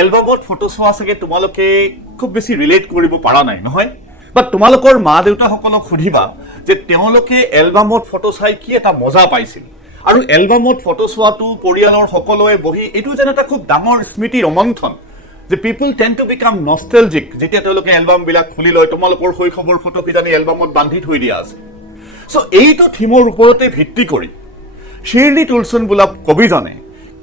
এলবামত photo চোৱা চাগে তোমালোকে খুব বেছি ৰিলেট কৰিব পৰা নাই নহয় বাট তোমালোকৰ মা দেউতাসকলক সুধিবা যে তেওঁলোকে এলবামত ফটো চাই কি এটা মজা পাইছিল আৰু এলবামত ফটো চোৱাটো পৰিয়ালৰ সকলোৱে বহি এইটো যেন এটা খুব ডাঙৰ স্মৃতি ৰমন্থন যে পিপল টেন্ড টু বিকাম নষ্টেলজিক যেতিয়া তেওঁলোকে এলবামবিলাক খুলি লয় তোমালোকৰ শৈশৱৰ ফটো কিজানি এলবামত বান্ধি থৈ দিয়া আছে সো এইটো থিমৰ ওপৰতে ভিত্তি কৰি শিৰলি টুলছন বোলা কবিজনে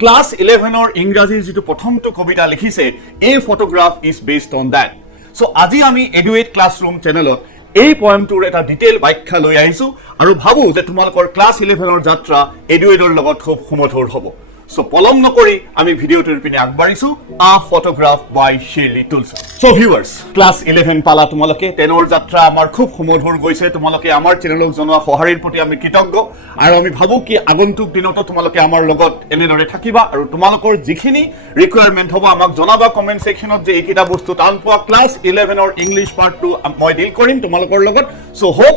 ক্লাছ 11ৰ ইংৰাজীৰ যিটো প্ৰথমটো কবিতা লিখিছে এই photograph is based on that so আজি আমি এডুৱেড ক্লাছৰুম চেনেলত এই পয়েমটোৰ এটা ডিটেইল ব্যাখ্যা লৈ আহিছো আৰু ভাবো যে তোমালোকৰ ক্লাছ 11ৰ যাত্ৰা এডুৱেডৰ লগত খুব সুমধুৰ হ'ব সো পলম নকৰি আমি ভিডিওটোৰ পিনে আগবাঢ়িছো আ ফটোগ্ৰাফ বাই শিৰলি টুলছন সো ভিউয়াৰ্স ক্লাছ 11 পালা তোমালোকে 10ৰ যাত্ৰা আমাৰ খুব সুমধুৰ গৈছে তোমালোকে আমাৰ চেনেলক জনোৱা সহায়ৰ প্ৰতি আমি কৃতজ্ঞ আৰু আমি ভাবো কি আগন্তুক দিনতো তোমালোকে আমাৰ লগত এনেদৰে থাকিবা আৰু তোমালোকৰ যিখিনি ৰিকুৱায়াৰমেন্ট হ'ব আমাক জনাবা কমেন্ট সেকশনত যে এইকিটা বস্তু টান পোৱা ক্লাছ 11ৰ ইংলিশ পাৰ্টটো মই ডিল কৰিম তোমালোকৰ লগত সো হোপ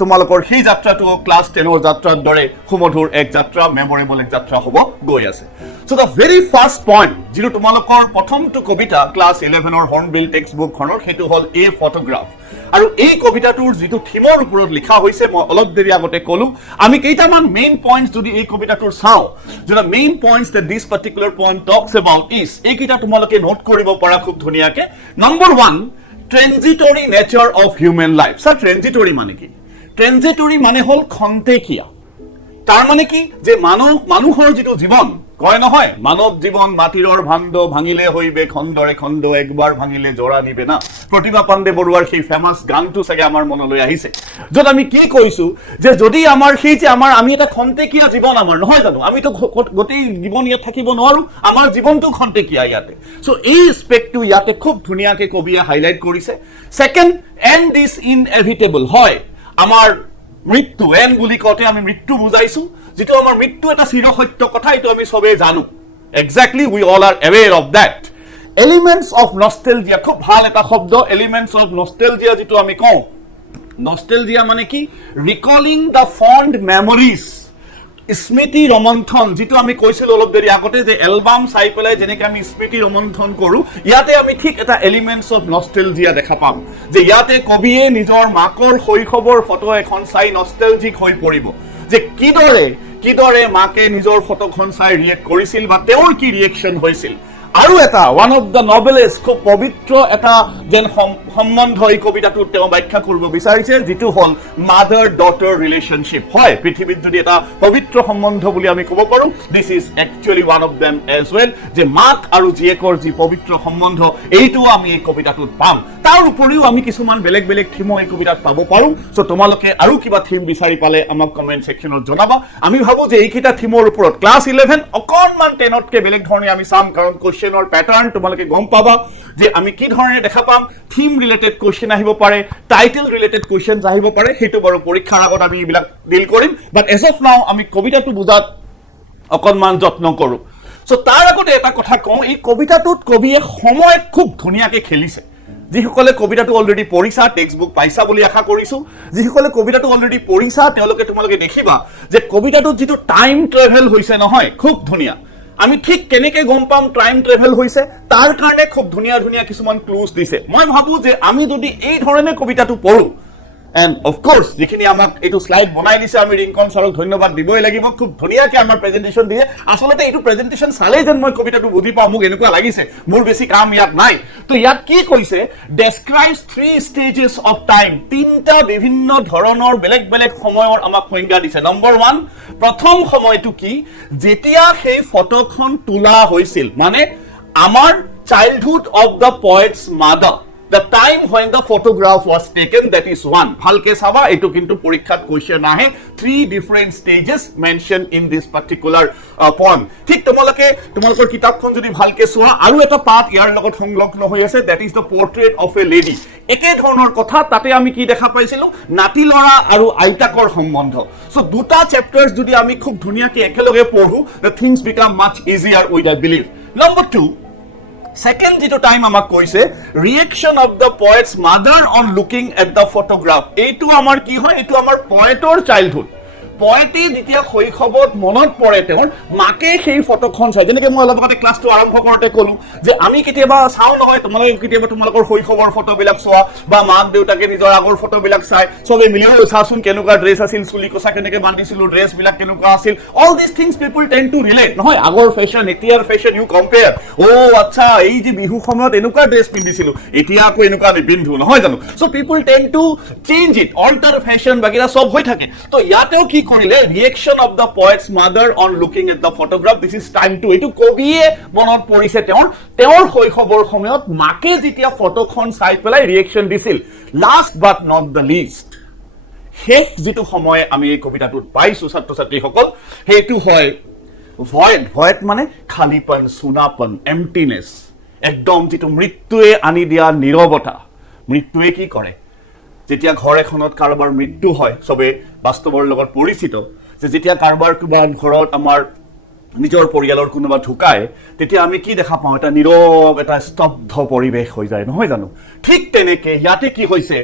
তোমালোকৰ সেই যাত্ৰাটো ক্লাছ 10ৰ যাত্ৰাৰ দৰে সুমধুৰ এক যাত্ৰা মেমৰেবল এক যাত্ৰা হ'ব গৈ আছে so the very first point যিটো তোমালোকৰ প্ৰথমটো কবিতা ক্লাছ 11ৰ হৰ্নবিল টেক্সট বুকখনৰ সেইটো হ'ল এ ফটোগ্ৰাফ আৰু এই কবিতাটোৰ যিটো থিমৰ ওপৰত লিখা হৈছে মই অলপ দেৰি আগতে ক'লো আমি কেইটামান মেইন পইণ্টছ যদি এই কবিতাটোৰ চাওঁ যেটা main points that this particular poem talks about is এইকেইটা তোমালোকে নোট কৰিব পাৰা খুব ধুনীয়াকে number 1 transitory nature of human life sir transitory মানে কি transitory মানে হল খন্তেকিয়া তাৰ মানে কি যে মানুহৰ যেটো জীবন কয় নহয় মানৱ জীবন মাটিৰৰ ভাণ্ড ভাঙিলে হইবে খণ্ডৰে খণ্ড একবাৰ ভাঙিলে জৰা নিবে না প্ৰতিভা পাণ্ডে বৰুৱাৰ সেই ফেমাস গানটো সাগে আমাৰ মনলৈ আহিছে যত আমি কি কৈছো যে যদি আমাৰ সেই যে আমি এটা খন্তেকিয়া জীবন আমাৰ নহয় জানো আমি তো গতেই জীবন ইয়াত থাকিব নোৱাৰো আমাৰ জীবনটো খন্তেকিয়া ইয়াতে সো এই এসপেক্টটো ইয়াতে খুব ধুনীয়াকে কবিয়ে হাইলাইট কৰিছে সেকেন্ড এন্ড ইজ ইনএভিটেবল হয় আমাৰ মৃত্যু এন বুলি কতে আমি মৃত্যু বুজাইছো যেটো আমাৰ মৃত্যু এটা চিৰ সত্য কথা এটো আমি সবে জানো exactly we all are aware of that elements of nostalgia খুব ভাল এটা শব্দ এলিমেন্টস অফ নস্টেলজিয়া যেটো আমি কওঁ নস্টেলজিয়া মানে কি ৰিকলিং দা ফন্ড মেমৰিজ স্মৃতি ৰমন্থন যেটো আমি কৈছিল অলপ দেৰি আগতে যে এলবাম চাই পেলাই যেনেকৈ আমি স্মৃতি ৰমন্থন কৰো ইয়াতে আমি ঠিক এটা এলিমেন্টস অফ নস্টেলজিয়া দেখা পাম যে ইয়াতে কবিয়ে নিজৰ মাকৰ শৈশৱৰ ফটো এখন চাই নস্টেলজিক হৈ পৰিব যে কিদৰে মাকে নিজৰ ফটোখন চাই ৰিয়েক্ট কৰিছিল বা তেওঁৰ কি ৰিয়েকচন হৈছিল আৰু এটা ওয়ান অফ দা নভেলেষ্ট খুব পবিত্ৰ এটা যেন সম্বন্ধ এই কবিতাটো তেওঁ ব্যাখ্যা কৰিব বিচাৰিছে যেটো হল মাদাৰ ডটাৰ ৰিলেশনশিপ হয় পৃথিৱীত যদি এটা পবিত্ৰ সম্বন্ধ বুলি আমি ক'ব পাৰো this is actually one of them as well যে মাক আৰু জীয়েকৰ যি পবিত্ৰ সম্বন্ধ এইটো আমি এই কবিতাটোত পাম তাৰ উপৰিও আমি কিছুমান বেলেগ বেলেগ থিম এই কবিতাত পাব পাৰো সো তোমালোকে আৰু কিবা থিম বিচাৰি পালে আমাক কমেন্ট সেকশনত জনাবা আমি ভাবো যে এইকিটা থিমৰ ওপৰত ক্লাছ 11 অকনমান 10 তকে বেলেগ ধৰণে আমি চাম কাৰণ কোশ্চেনৰ প্যাটাৰ্ন তোমালোকে গম পাবা যে আমি কি ধৰণে দেখা পাম থিম ৰিলেটেড কোশ্চেন আহিব পাৰে টাইটেল ৰিলেটেড কোশ্চেনস আহিব পাৰে হেতু বাৰু পৰীক্ষাৰ আগত আমি এইবিলাক ডিল কৰিম বাট এজ অফ নাও আমি কবিতাটো বুজাত অকনমান যত্ন কৰো সো তাৰ আগতে এটা কথা কওঁ এই কবিতাটোত কবিয়ে সময় খুব ধুনীয়াকে খেলিছে যিসকলে কবিতাটো অলৰেডি পঢ়িছা টেক্সট বুক পাইছা বুলি আশা কৰিছো যিসকলে কবিতাটো অলৰেডি পঢ়িছা তেওঁলোকে তোমালোকে দেখিবা যে কবিতাটোত যেটো টাইম ট্ৰেভেল হৈছে নহয় খুব ধুনীয়া আমি ঠিক কেনেকে গম পাম টাইম ট্ৰেভেল হৈছে তাৰ কাৰণে খুব ধুনীয়া ধুনীয়া কিছুমান ক্লুজ দিছে মই ভাবো যে আমি যদি এই ধৰণে কবিতাটো পঢ়ো and of course যিখিনি আমাক এটো স্লাইড বনাই দিছে আমি ৰিংকন সৰক ধন্যবাদ দিবই লাগিব খুব ধুনীয়াকে আমাৰ প্ৰেজেন্টেশন দিয়ে আসলতে এটো প্ৰেজেন্টেশন চালে যেন মই কবিতাটো বুজি পাম মোক এনেকুৱা লাগিছে মোৰ বেছি কাম ইয়াত নাই তো ইয়াত কি কৈছে ডেসক্ৰাইবস 3 stages of time তিনটা বিভিন্ন ধৰণৰ বেলেগ বেলেগ সময়ৰ আমাক সংজ্ঞা দিছে নম্বৰ 1 প্ৰথম সময়টো কি যেতিয়া সেই ফটোখন তোলা হৈছিল মানে আমাৰ childhood of the poet's mother the time when the photograph was taken that is one bhalke saba eto kintu porikhat question ahe 3 different stages mentioned in this particular poem thik tomolokor kitabkhon jodi bhalke soa aru eta part yar logot সংলগ্ন হৈ আছে that is the portrait of a lady eke dhonor kotha tate ami ki dekha paisilu nati lora aru aitakor সম্বন্ধ so duta chapters jodi ami khub dhuniya ke ekeloge porhu the things become much easier with I believe number 2 Second যেটো time আমাক কৈছে reaction of the poet's mother on looking at the photograph এইটো আমাৰ কি হয় এইটো আমাৰ পয়েটৰ childhood পয়েটে যেতিয়া শৈশৱত মনত পৰে তেওঁৰ মাকে সেই ফটোখন চাই, যেনেকৈ মই অলপ আগতে ক্লাছটো আৰম্ভ কৰোঁতে ক'লোঁ যে আমি কেতিয়াবা চাওঁ নহয়, তোমালোকে কেতিয়াবা তোমালোকৰ শৈশৱৰ ফটোবিলাক চোৱা বা মাক দেউতাকে নিজৰ আগৰ ফটোবিলাক চাই চবে মিলি চাচোন কেনেকুৱা ড্ৰেছ আছিল, চুলি কচা কেনেকৈ বান্ধিছিলোঁ, ড্ৰেছবিলাক কেনেকুৱা আছিল, all these things people tend to relate নহয়। আগৰ ফেশ্বন এতিয়াৰ ফেশ্বন ইউ কম্পেয়াৰ, আচ্ছা এই যে বিহু সময়ত এনেকুৱা ড্ৰেছ পিন্ধিছিলোঁ এতিয়া আকৌ এনেকুৱা নিপিন্ধো নহয় জানো। So' people tend to change it, alter fashion বাগেৰা চব হৈ থাকে। তো ইয়াতেও কি কৰিলে, reaction of the poet's mother on looking at the photograph, this is time to, এইটো কবিয়ে মনত পৰিছে তেওঁৰ শৈশৱৰ সময়ত মাকে যেতিয়া ফটোখন চাই পেলাই ৰিয়েকশ্যন দিছিল। Last but not the least, শেষ যিটো সময় আমি এই কবিতাটোত পাইছো ছাত্ৰ ছাত্ৰীসকল, সেইটো হয় ভয়েড। ভয়েড মানে খালীপন, চুনাপন, এমটিনেছ, একদম যিটো মৃত্যুৱে আনি দিয়া নীৰৱতা। মৃত্যুৱে কি কৰে, যেতিয়া ঘৰ এখনত কাৰোবাৰ মৃত্যু হয়, চবে বাস্তৱৰ লগত পৰিচিত, যে যেতিয়া কাৰোবাৰ কিবা ঘৰত আমাৰ নিজৰ পৰিয়ালৰ কোনোবা ঢুকায় তেতিয়া আমি কি দেখা পাওঁ, এটা নীৰৱ, এটা স্তব্ধ পৰিৱেশ হৈ যায় নহয় জানো। ঠিক তেনেকে ইয়াতে কি হৈছে,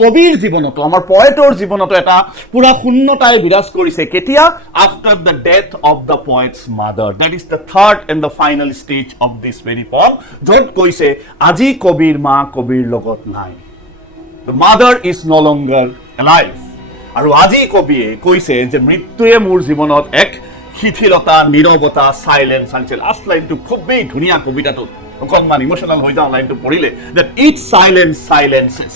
কবিৰ জীৱনতো আমাৰ পয়েটৰ জীৱনতো এটা পুৰা শূন্যতাই বিৰাজ কৰিছে। কেতিয়া, after the death of the poet's mother, that is the third and the final stage of this very poem, য'ত কৈছে আজি কবিৰ মা কবিৰ লগত নাই, the mother is no longer alive. আৰু আজি কবিয়ে কৈছে যে মৃত্যুৱে মোৰ জীৱনত এক শিথিলতা, নীৰৱতা, চাইলেন্স আনিছিল। লাষ্ট লাইনটো খুবেই ধুনীয়া কবিতাটোত, অকণমান ইমোশ্যনেল হৈ যাওঁ লাইনটো পঢ়িলে, দেট ইট চাইলেন্স চাইলেন্সেছ,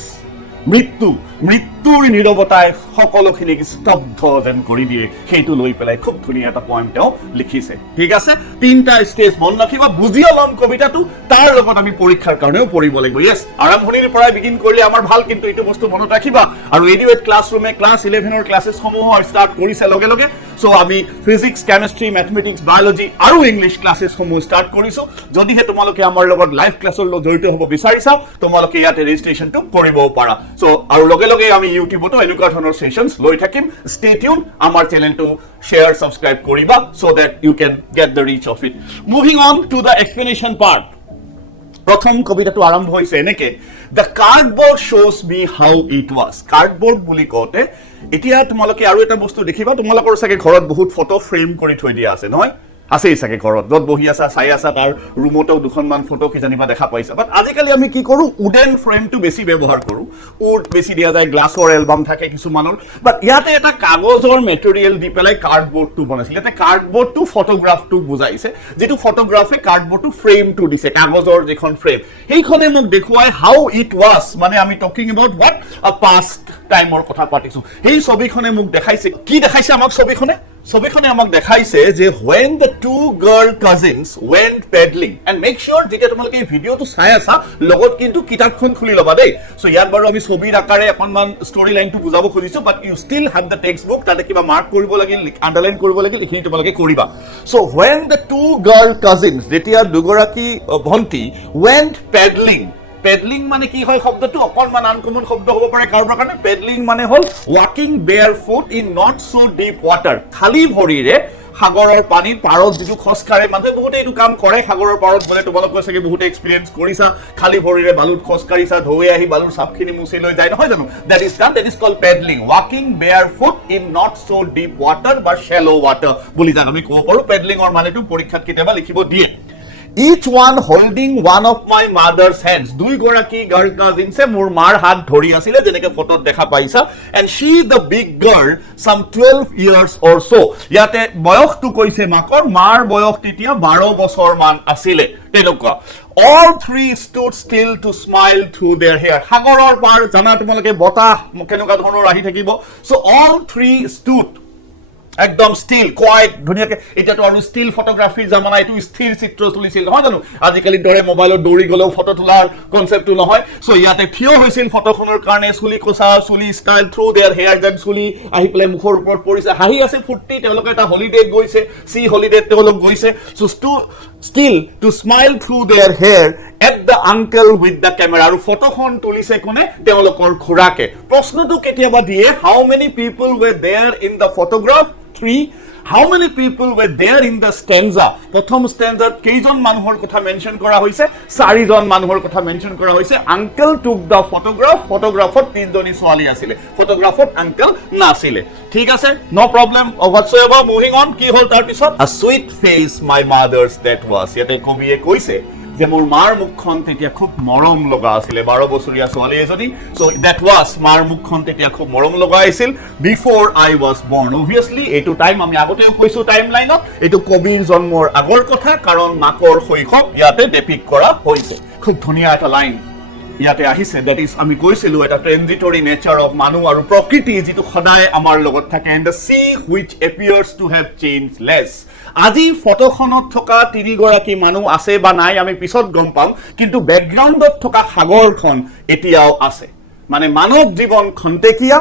মৃত্যুৰ নীৰৱতাই সকলোখিনিক স্তব্ধ যেন কৰি দিয়ে, সেইটো লৈ পেলাই খুব ধুনীয়া এটা পইণ্ট তেওঁ লিখিছে। ঠিক আছে, তিনিটা ষ্টেজ মন ৰাখিবা, বুজি ল'ম কবিতাটো, তাৰ লগত আমি পৰীক্ষাৰ কাৰণেও পঢ়িব লাগিব। য়েছ, আৰম্ভণিৰ পৰাই বিগিন কৰিলে আমাৰ ভাল, কিন্তু এইটো বস্তু মনত ৰাখিবা। আৰু EduAid ক্লাছৰুমে ক্লাছ 11ৰ ক্লাছেছসমূহ ষ্টাৰ্ট কৰিছে লগে লগে। চ' আমি ফিজিক্স, কেমেষ্ট্ৰি, মেথমেটিক্স, বায়'লজি আৰু ইংলিছ ক্লাছেছসমূহ ষ্টাৰ্ট কৰিছোঁ। যদিহে তোমালোকে আমাৰ লগত লাইভ ক্লাছৰ লগত জড়িত হ'ব বিচাৰিছা, তোমালোকে ইয়াতে ৰেজিষ্ট্ৰেশ্যনটো কৰিবও পাৰা। চ' আৰু লগে লগে আমি ইউটিউবতো এনেকুৱা ধৰণৰ সেশনছ লৈ থাকিম। ষ্টে টিউন, আমাৰ চেনেলটো শ্বেয়াৰ, ছাবস্ক্ৰাইব কৰিবা, so' that you can get the reach of it. Moving on to the explanation part. প্ৰথম কবিতাটো আৰম্ভ হৈছে এনেকে, দ্য কাৰ্ডবৰ্ড শ্ব'জ me how it was. Cardboard বুলি কওঁতে এতিয়া তোমালোকে আৰু এটা বস্তু দেখিবা, তোমালোকৰ চাগে ঘৰত বহুত ফটো ফ্ৰেম কৰি থৈ দিয়া আছে নহয়, আছেই চাগে ঘৰত, য'ত বহি আছা চাই আছা তাৰ ৰুমতেও দুখনমান ফটো কিজানিবা দেখা পাইছা। বাট আজিকালি আমি কি কৰোঁ, উডেন ফ্ৰেমটো বেছি ব্যৱহাৰ কৰোঁ, উড বেছি দিয়া যায়, গ্লাছৰ এলবাম থাকে কিছুমানৰ। বাট ইয়াতে এটা কাগজৰ মেটেৰিয়েল দি পেলাই কাৰ্ডবৰ্ডটো বনাইছিল। ইয়াতে কাৰ্ডবৰ্ডটো ফটোগ্ৰাফটোক বুজাইছে, যিটো ফটোগ্ৰাফে কাৰ্ডবৰ্ডটো ফ্ৰেমটো দিছে, কাগজৰ যিখন ফ্ৰেম, সেইখনে মোক দেখুৱাই হাউ ইট ৱাজ, মানে আমি টকিং এবাউট হোৱাট আ পাষ্ট টাইমৰ কথা পাতিছোঁ। সেই ছবিখনে মোক দেখাইছে, কি দেখাইছে আমাক ছবিখনে আমাক দেখাইছে যে when the two girl cousins went peddling, and make sure যেতিয়া তোমালোকে এই ভিডিঅ'টো চাই আছা লগত কিন্তু কিতাপখন খুলি ল'বা দেই। চ' ইয়াত বাৰু আমি ছবিৰ আকাৰে অকণমান ষ্টৰি লাইনটো বুজাব খুজিছোঁ, but you still have the text book, তাতে কিবা মাৰ্ক কৰিব লাগিল, আণ্ডাৰলাইন কৰিব লাগিল, এইখিনি তোমালোকে কৰিবা। চ' when the two girl cousins, যেতিয়া দুগৰাকী ভণ্টি went peddling, পেডলিং মানে কি হয় শব্দটো, অকণমান আনকমন শব্দ হ'ব পাৰে কাৰোবাৰ কাৰণে। পেডলিং মানে হ'ল ৱাকিং বেয়াৰ foot in not so' deep water, খালী ভৰিৰে সাগৰৰ পানীৰ পাৰত যিটো খোজকাঢ়ে, মানুহে বহুতে এইটো কাম কৰে সাগৰৰ পাৰত গ'লে, তোমালোকে চাগে বহুতে এক্সপিৰিয়েঞ্চ কৰিছা, খালী ভৰিৰে বালুত খোজকাঢ়িছা, ঢৌৱে আহি বালুৰ চাপখিনি মুচি লৈ যায় নহয় জানো, দেট ইজ কল্ড পেডলিং, ৱাকিং বেয়াৰ foot in not so' deep water বা শ্বেল' ৱাটাৰ বুলি যাক আমি ক'ব পাৰোঁ। পেডলিঙৰ মানেটো পৰীক্ষাত কেতিয়াবা লিখিব দিয়ে। Each one holding one of my mother's hands, দুইগৰাকী গাৰ্ল কাজিনছে মোৰ মাৰ হাত ধৰি আছিলে, যেনেকে ফটোত দেখা পাইছা। And she the big girl, some 12 years or so, ইয়াতে বয়সটো কৈছে মাকৰ, মাৰ বয়স তেতিয়া 12 বছৰ মান আছিলে তেনেকুৱা। All three stood still to smile through their hair, সাগৰৰ পাৰ জানা তোমালোকে বতাহ কেনেকুৱা ধৰণৰ আহি থাকিব। So all three stood, একদম ষ্টিল, কোৱাইট, ধুনীয়াকে। এতিয়াতো আৰু ষ্টিল ফটোগ্ৰাফিৰ জামানা, এইটো স্থিৰ চিত্ৰ তুলিছিল নহয় জানো, আজিকালি দৰে মোবাইলত দৌৰি গ'লেও ফটো তোলাৰ কনচেপ্টটো নহয়। চ' ইয়াতে থিয় হৈছিল ফটোখনৰ কাৰণে, চুলি কচা, চুলি ষ্টাইল থ্ৰু দেয়াৰ হেয়াৰ, যেন চুলি আহি পেলাই মুখৰ ওপৰত পৰিছে, হাঁহি আছে, ফূৰ্তি, তেওঁলোকে এটা হলিডেত গৈছে, হলিডেত তেওঁলোক গৈছে। So' still to smile through their hair at the uncle with the camera, আৰু ফটোখন তুলিছে কোনে, তেওঁলোকৰ খুৰাকে। প্ৰশ্নটো কেতিয়াবা দিয়ে, how many people were there in the photograph? 3. How many people were there in the stanza? Prothom stanza keijon manuhor kotha mention kora hoise, 4 jon manuhor kotha mention kora hoise. Uncle took the photograph, photographer 3 joni swali asile, photographer uncle nasile. Thik ase, no problem whatsoever. Moving on, ki hol tar pisot? A sweet face my mother's that was. Yate kobiye koise যে মোৰ মাৰ মুখখন তেতিয়া খুব মৰম লগা আছিল 12 বছৰীয়া ছোৱালী এজনী সো দ্যাট ওয়াজ মাৰ মুখখন তেতিয়া খুব মৰম লগা আছিল বিফোৰ আই ওয়াজ বৰ্ন অবভিয়াসলি এইটো টাইম আমি আগতেও কৈছো টাইম লাইনত এইটো কবিৰ জন্মৰ আগৰ কথা কাৰণ মাকৰ শৈশৱ ইয়াতে ডেপিক কৰা হৈছে খুব ধুনীয়া এটা লাইন ইয়াতে আহিছে দ্যাট ইজ আমি কৈছিলো এটা ট্ৰেনজিটৰি নেচাৰ অফ মানুহ আৰু প্ৰকৃতি যেটো সদায় আমাৰ লগত থাকে and the sea which appears to have change less আজি ফটোখনত থকা 3 গৰাকী মানুহ আছে বা নাই আমি পিছত গম পাম কিন্তু ব্যাকগ্ৰাউণ্ডত থকা সাগৰখন এতিয়াও আছে মানে মানৱ জীৱন খন্তেকিয়া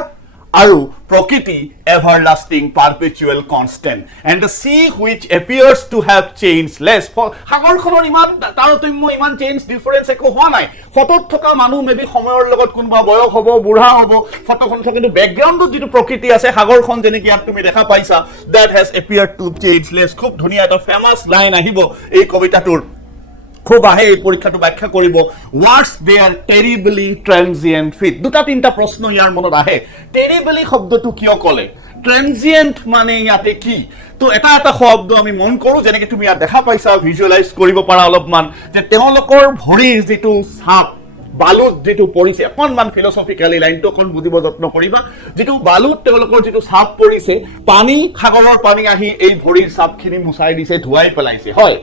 আৰু প্ৰকৃতি everlasting perpetual constant and the sea which appears to have changed less সাগৰখনৰ ইমান তাৰতম্য ইমান চেঞ্জ ডিফাৰেন্স একো হোৱা নাই ফটোত থকা মানুহ মেবি সময়ৰ লগত কোনবা বয়স হ'ব বুঢ়া হ'ব ফটোখন থকা কিন্তু ব্যাকগ্ৰাউণ্ডত যেটো প্ৰকৃতি আছে সাগৰখন যেনেকৈ ইয়াত তুমি দেখা পাইছা that has appeared to change less খুব ধুনীয়া এটা ফেমাস লাইন আহিব এই কবিতাটোৰ খুব আহে এই পৰীক্ষাটো ব্যাখ্যা কৰিব words they are terribly transient fit দুটা তিনটা প্ৰশ্ন ইয়াৰ মনত আহে terribly শব্দটো কিয় কলে transient মানে ইয়াতে কি তো এটা এটা শব্দ আমি মন কৰো যেনেকৈ তুমি ইয়াত দেখা পাইছা ভিজুৱেলাইজ কৰিব পাৰা অলপমান যে তেওঁলোকৰ ভৰিৰ যেটো ছাপ বালুত যেটো পৰিছে অকণমান ফিলসফিক্যালি লাইনটো কোন বুজিব যত্ন কৰিবা যেটো বালুত তেওঁলোকৰ যেটো ছাপ পৰিছে পানী সাগৰৰ পানী আহি এই ভৰিৰ ছাপখিনি মুছাই দিছে ধুৱাই পেলাইছে হয়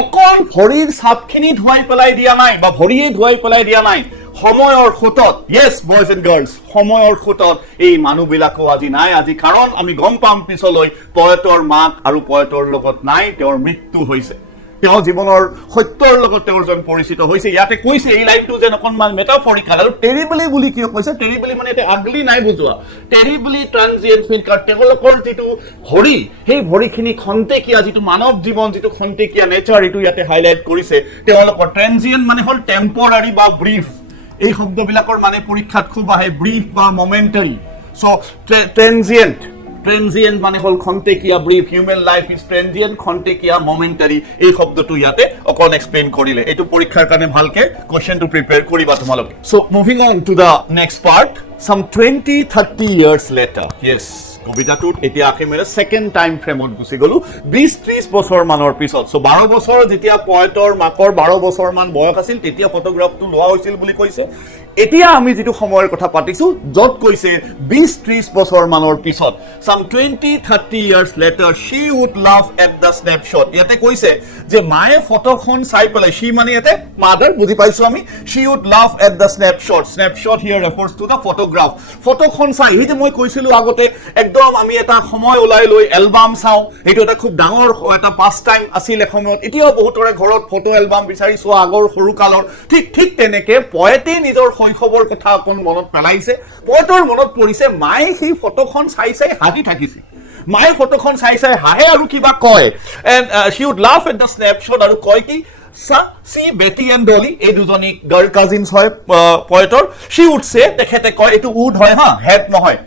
অকল ভৰিৰ ছাপখিনি ধুৱাই পেলাই দিয়া নাই বা ভৰিয়ে ধুৱাই পেলাই দিয়া নাই সময়ৰ খুঁটত yes boys and girls সময়ৰ খুঁটত এই মানুহবিলাকো আজি নাই আজি কাৰণ আমি গম পাম পিছলৈ পয়েটৰ মাক আৰু পয়েটৰ লগত নাই তেওঁৰ মৃত্যু হৈছে তেওঁ জীৱনৰ সত্যৰ লগত তেওঁৰ জন পৰিচিত হৈছে ইয়াতে কৈছে এই লাইনটো যেন অকণমান মেটাফৰিক্যাল আৰু টেৰিবলি বুলি কিয় কৈছে টেৰিবলি মানে এটা আগলি নাই বুজোৱা টেৰিবলি ট্ৰানজিয়েন্ট ফিল কাৰ তেওঁলোকৰ যেটো ভৰি সেই ভৰিখিনি খন্তেকিয়া যেটো মানৱ জীৱন যেটো খন্তেকিয়া নেচাৰ এটো ইয়াতে হাইলাইট কৰিছে তেওঁলোকৰ ট্ৰানজিয়েন্ট মানে হল টেম্পৰাৰি বা ব্ৰিফ এই শব্দবিলাকৰ মানে পৰীক্ষাত খুব আহে ব্রিফ বা মোমেন্টারি সো ট্রানজিয়েন্ট মানে হল খন্তেকিয়া brief human life is transient খন্তেকিয়া মোমেন্টারি এই শব্দটো ইয়াতে অকন এক্সপ্লেইন কৰিলে এটো পৰীক্ষাৰ কাৰণে ভালকে কোৱেশ্চনটো প্ৰিপেয়াৰ কৰিবা তোমালোকে so moving on to the next part some 20-30 years later yes কবিতাটোত এতিয়া আখেমেৰে সেকেন্ড টাইম ফ্ৰেমত গুছি গলো 20-30 বছৰ মানৰ পিছত সো 12 বছৰ যেতিয়া পয়েটৰ মাকৰ 12 বছৰ মান বয়স আছিল তেতিয়া ফটোগ্ৰাফটো লোৱা হৈছিল বুলি কৈছে এতিয়া আমি যেটো সময়ৰ কথা পাতিছো যত কৈছে 20-30 বছৰ মানৰ পিছত some 20-30 years later she would laugh at the snapshot ইয়াতে কৈছে যে মায়ে ফটোখন চাই পেলাই she মানে ইয়াতে মাদাৰ বুজি পাইছো আমি she would laugh at the snapshot here refers to the photograph ফটোখন চাই এই যে মই কৈছিলো আগতে একদম আমি এটা সময় ওলাই লৈ এলবাম চাও এটো এটা খুব ডাঙৰ এটা পাস টাইম আছিল সময়ত এতিয়াও বহুতৰে ঘৰত ফটো এলবাম বিচাৰি চোৱা আগৰ সৰু কালৰ ঠিক তেনেকে পয়েটে নিজৰ শৈশৱৰ কথা কোন মনত পেলাইছে পয়েটৰ মনত পৰিছে মায়ে সেই ফটোখন চাই হাঁহি থাকিছে মায়ে ফটোখন চাই হাঁহে আৰু কিবা কয় and she would laugh at the snapshot আৰু কয় কি see Betty and Dolly এই দুজনী গাৰ্ল কাজিনস হয় পয়েটৰ she would say তেখেতে কয় এটো উড হয় হা হেড নহয়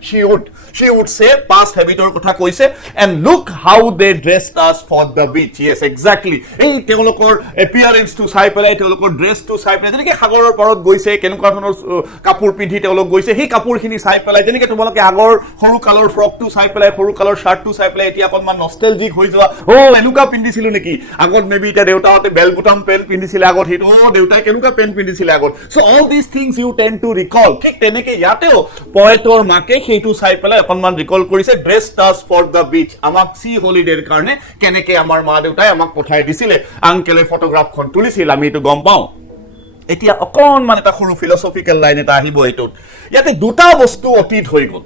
she would say past habitor কথা কৈছে and look how they dressed us for the beach yes exactly এই তেওঁলোকৰ appearance to চাই পেলাই তেওঁলোকৰ dress to চাই পেলাই যেনেকৈ সাগৰৰ পাৰত গৈছে কেনেকুৱা ধৰণৰ কাপোৰ পিন্ধি তেওঁলোক গৈছে সেই কাপোৰখিনি চাই পেলাই যেনেকৈ তোমালোকে আগৰ সৰু কালৰ ফ্ৰকটো চাই পেলাই সৰু কালৰ শাৰ্টটো চাই পেলাই এতিয়া অকণমান নষ্টেলজিক হৈ যোৱা এনেকুৱা পিন্ধিছিলো নেকি আগত মেবি এতিয়া দেউতাহঁতে বেল বুটাম পেন্ট পিন্ধিছিলে আগত সেইটো দেউতাই কেনেকুৱা পেন্ট পিন্ধিছিলে আগত so all these things you tend to recall ঠিক তেনেকৈ ইয়াতেও পয়েটৰ মাকে সেইটো চাই পেলাই অকণমান ৰিকল কৰিছে ড্ৰেছড আস ফৰ দ্য বিচ আমাক সি হলিডেৰ কাৰণে কেনেকৈ আমাৰ মা দেউতাই আমাক পঠাই দিছিলে আংকেলে ফটোগ্ৰাফখন তুলিছিল আমি এইটো গম পাওঁ এতিয়া অকণমান এটা সৰু ফিলসফিক্যাল লাইন এটা আহিব এইটোত ইয়াতে দুটা বস্তু অতীত হৈ গ'ল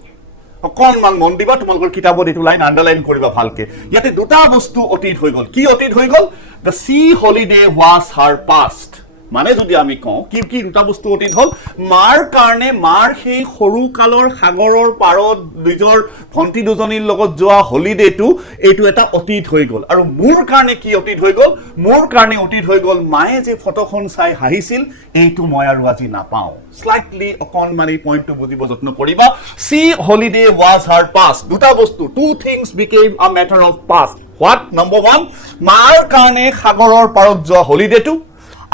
অকণমান মন দিবা তোমালোকৰ কিতাপত এইটো লাইন আন্ডাৰলাইন কৰিবা ভালকে ইয়াতে দুটা বস্তু অতীত হৈ গ'ল কি অতীত হৈ গ'ল the sea holiday was her past মানে যদি আমি কওঁ কি কি দুটা বস্তু অতীত হ'ল মাৰ কাৰণে মাৰ সেই সৰু কালৰ সাগৰৰ পাৰত নিজৰ ভণ্টি দুজনীৰ লগত যোৱা হলিডেটো এইটো এটা অতীত হৈ গ'ল আৰু মোৰ কাৰণে কি অতীত হৈ গ'ল মোৰ কাৰণে অতীত হৈ গ'ল মায়ে যে ফটোখন চাই হাঁহিছিল এইটো মই আৰু আজি নাপাওঁ স্লাইটলি অকণমান এই পইণ্টটো বুজিব যত্ন কৰিবা she holiday was her past দুটা বস্তু two things became a matter of past what number 1 মাৰ কাৰণে সাগৰৰ পাৰত যোৱা হলিডেটো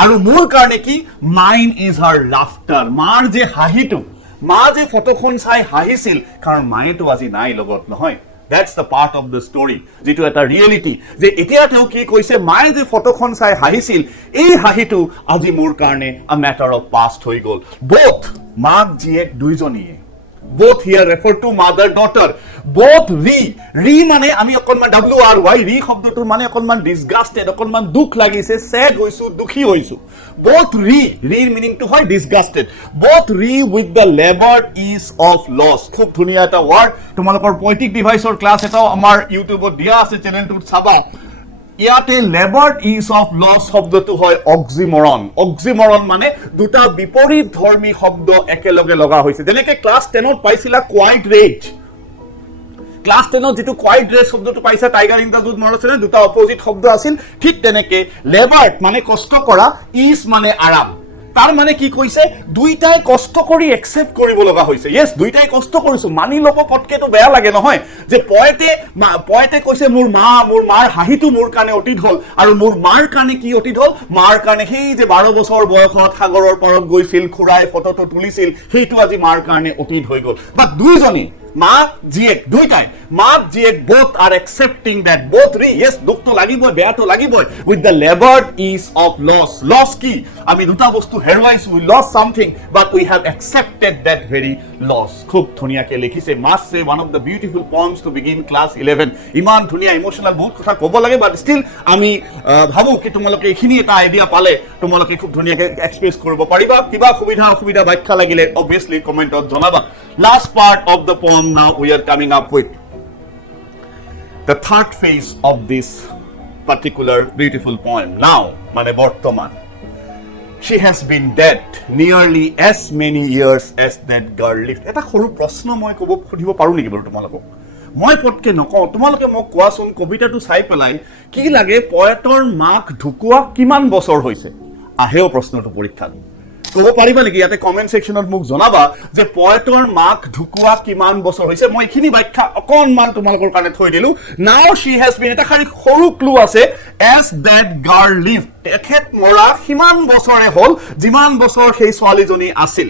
আৰু মোৰ কাৰণে কি মাইন ইজ হাৰ লাফটাৰ মাৰ যে হাঁহিটো মা যে ফটোখন চাই হাঁহিছিল কাৰণ মায়েতো আজি নাই লগত নহয় That's the part of the story. যেটো এটা ৰিয়েলিটি যে এতিয়া তেওঁ কি কৈছে মায়ে যে ফটোখন চাই হাঁহিছিল এই হাঁহিটো আজি মোৰ কাৰণে a matter of past হৈ গ'ল both মাক জীয়েক দুইজনীয়ে both here refer to mother daughter both ri মানে আমি অকনমান wry ri শব্দটো মানে অকনমান disgusted অকনমান দুখ লাগিছে sad হৈছো দুখী হৈছো both ri meaning to হয় disgusted both ri with the labored ease of loss খুব ধুনীয়া এটা ওয়ার্ড তোমালোকৰ poetic deviceৰ ক্লাস এটাও আমাৰ ইউটিউবত দিয়া আছে চ্যানেলটোত চাবা ইয়াতে labored ease of loss শব্দটো হয় অক্সিমৰন মানে দুটা বিপৰীত ধৰ্মী শব্দ একেলগে লগা হৈছে যেনেকৈ ক্লাস 10ত পাইছিলা কোৱাইট ৰেজ ক্লাস 10ত যেটো কোৱাইট ৰেজ শব্দটো পাইছা টাইগাৰ ইন দা জুড মৰছনে দুটা অপোজিট শব্দ আছিল ঠিক তেনেকে labored মানে কষ্ট কৰা ইজ মানে আৰাম তাৰ মানে কি কৈছে দুইটাই কষ্ট কৰি একসেপ্ট কৰিব লগা হৈছে yes দুইটাই কষ্ট কৰিছো মানি লব পটকেটো বেয়া লাগে নহয় যে পয়েটে কৈছে মোৰ মাৰ হাঁহিটো মোৰ কাৰণে অতীত হ'ল আৰু মোৰ মাৰ কাৰণে কি অতীত হ'ল মাৰ কাৰণে সেই যে 12 বছৰ বয়সত সাগৰৰ পাৰত গৈছিল খুৰাই ফটোটো তুলিছিল সেইটো আজি মাৰ কাৰণে অতীত হৈ গ'ল বাট দুইজনী মা জীয়েক দুইটাই মা জীয়েক both are accepting that both yes দুখটো লাগিবই বেয়াটো লাগিবই with the labored ease of loss কি আমি দুটা বস্তু হেৰুৱাইছো we lost something but we have accepted that very loss খুব ধুনীয়াকৈ লিখিছে must say one of the beautiful poems to begin class 11 ইমান ধুনীয়া ইমোশনাল বহুত কথা ক'ব লাগে but still আমি ভাবো কি তোমালোকে এখিনি এটা আইডিয়া পালে তোমালোকে খুব ধুনীয়াকৈ এক্সপ্ৰেছ কৰিব পাৰিবা কিবা সুবিধা ব্যাখ্যা লাগিলে obviously কমেন্টত জনাবা last part of the poem now we are coming up with the third phase of this particular beautiful poem now mane bortoman she has been dead nearly as many years as that girl lived eta khoru proshno moi kobo khodibo paru niki boru tumaloko মই পটকে নকওঁ তোমালোকে মোক কোৱাচোন কবিতাটো চাই পেলাই কি লাগে পয়েটৰ মাক ঢুকুৱা কিমান বছৰ হৈছে আহেও প্ৰশ্নটো পৰীক্ষাত ক'ব পাৰিবা নেকি ইয়াতে কমেন্ট সেকশনত মোক জনাবা যে পয়েটৰ মাক ঢুকুৱা কিমান বছৰ হৈছে মই এখিনি ব্যাখ্যা অকনমান তোমালোকৰ কাৰণে থৈ দিলো নাও she has been এটা খালি সৰু ক্লু আছে as that girl lived তেখেত মৰা কিমান বছৰে হ'ল যিমান বছৰ সেই ছোৱালীজনী আছিল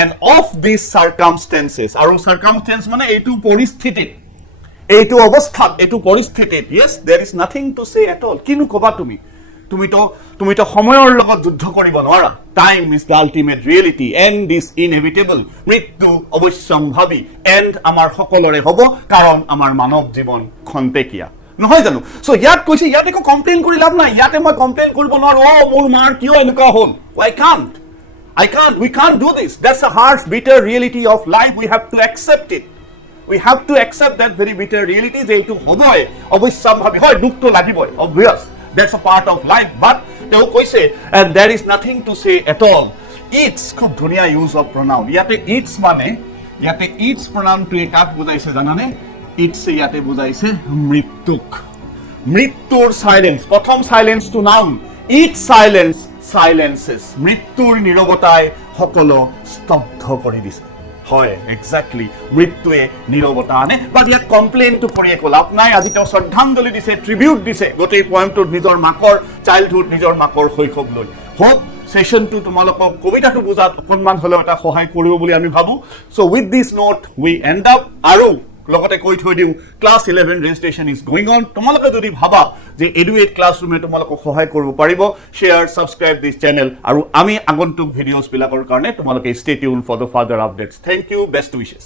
and of these circumstances আৰু circumstance মানে এইটো পৰিস্থিতি এইটো অৱস্থা এইটো পৰিস্থিতি yes there is nothing to say at all কিনো কবা তুমি তো সময়ৰ লগত যুদ্ধ কৰিব নোৱাৰা time is the ultimate reality and is inevitable মৃত্যু অৱশ্যম্ভাৱী এন্ড আমাৰ সকলোৰে হ'ব কাৰণ আমাৰ মানৱ জীৱন খন্তেকীয়া নহয় জানো সো ইয়াত কৈছে ইয়াত একো কমপ্লেইন কৰি লাভ নাই ইয়াতে মই কমপ্লেইন কৰিব নোৱাৰো মোৰ মাৰ কিয় এনেকুৱা হ'ল we can't do this that's a harsh bitter reality of life we have to accept it we have to accept that very bitter reality যে এইটো হ'বই অৱশ্যম্ভাৱী হয় দুখটো লাগিবই obvious that's a part of life but তেওঁ কৈছে and there is nothing to say at all it's খুব ধুনীয়া ইউজ অফ pronoun ইয়াতে it's pronoun টো কাক বুজাইছে জানানে it's ইয়াতে বুজাইছে মৃত্যুৰ সাইলেন্স প্ৰথম silence two noun it's silences মৃত্যুৰ নীৰৱতাই সকলো স্তব্ধ কৰি দিছে হয় এক্স্যাক্টলি মৃত্যুৱে নীৰৱতা আনে বাট ইয়াত কমপ্লেইন টু কৰি একো লাভ নাই আজি তেওঁ শ্ৰদ্ধাঞ্জলি দিছে ট্ৰিবিউট দিছে গোটেই পয়েমটোত নিজৰ মাকৰ চাইল্ডহুড নিজৰ মাকৰ শৈশৱ লৈ হোপ সেশনটো তোমালোকক কবিতাটো বুজাত অকনমান হলেও এটা সহায় কৰিব বুলি আমি ভাবো so with this note we end up আৰু লগতে কৈ থৈ দিও class 11 registration is going on তোমালোকে যদি ভাবা যে EduAid ক্লাছৰুমে তোমালোকক সহায় কৰিব পাৰিব শেয়াৰ সাবস্ক্ৰাইব দিস চেনেল আৰু আমি আগন্তুক ভিডিঅ'ছ বিলাকৰ কাৰণে তোমালোকে stay tune for the further updates thank you best উইশেছ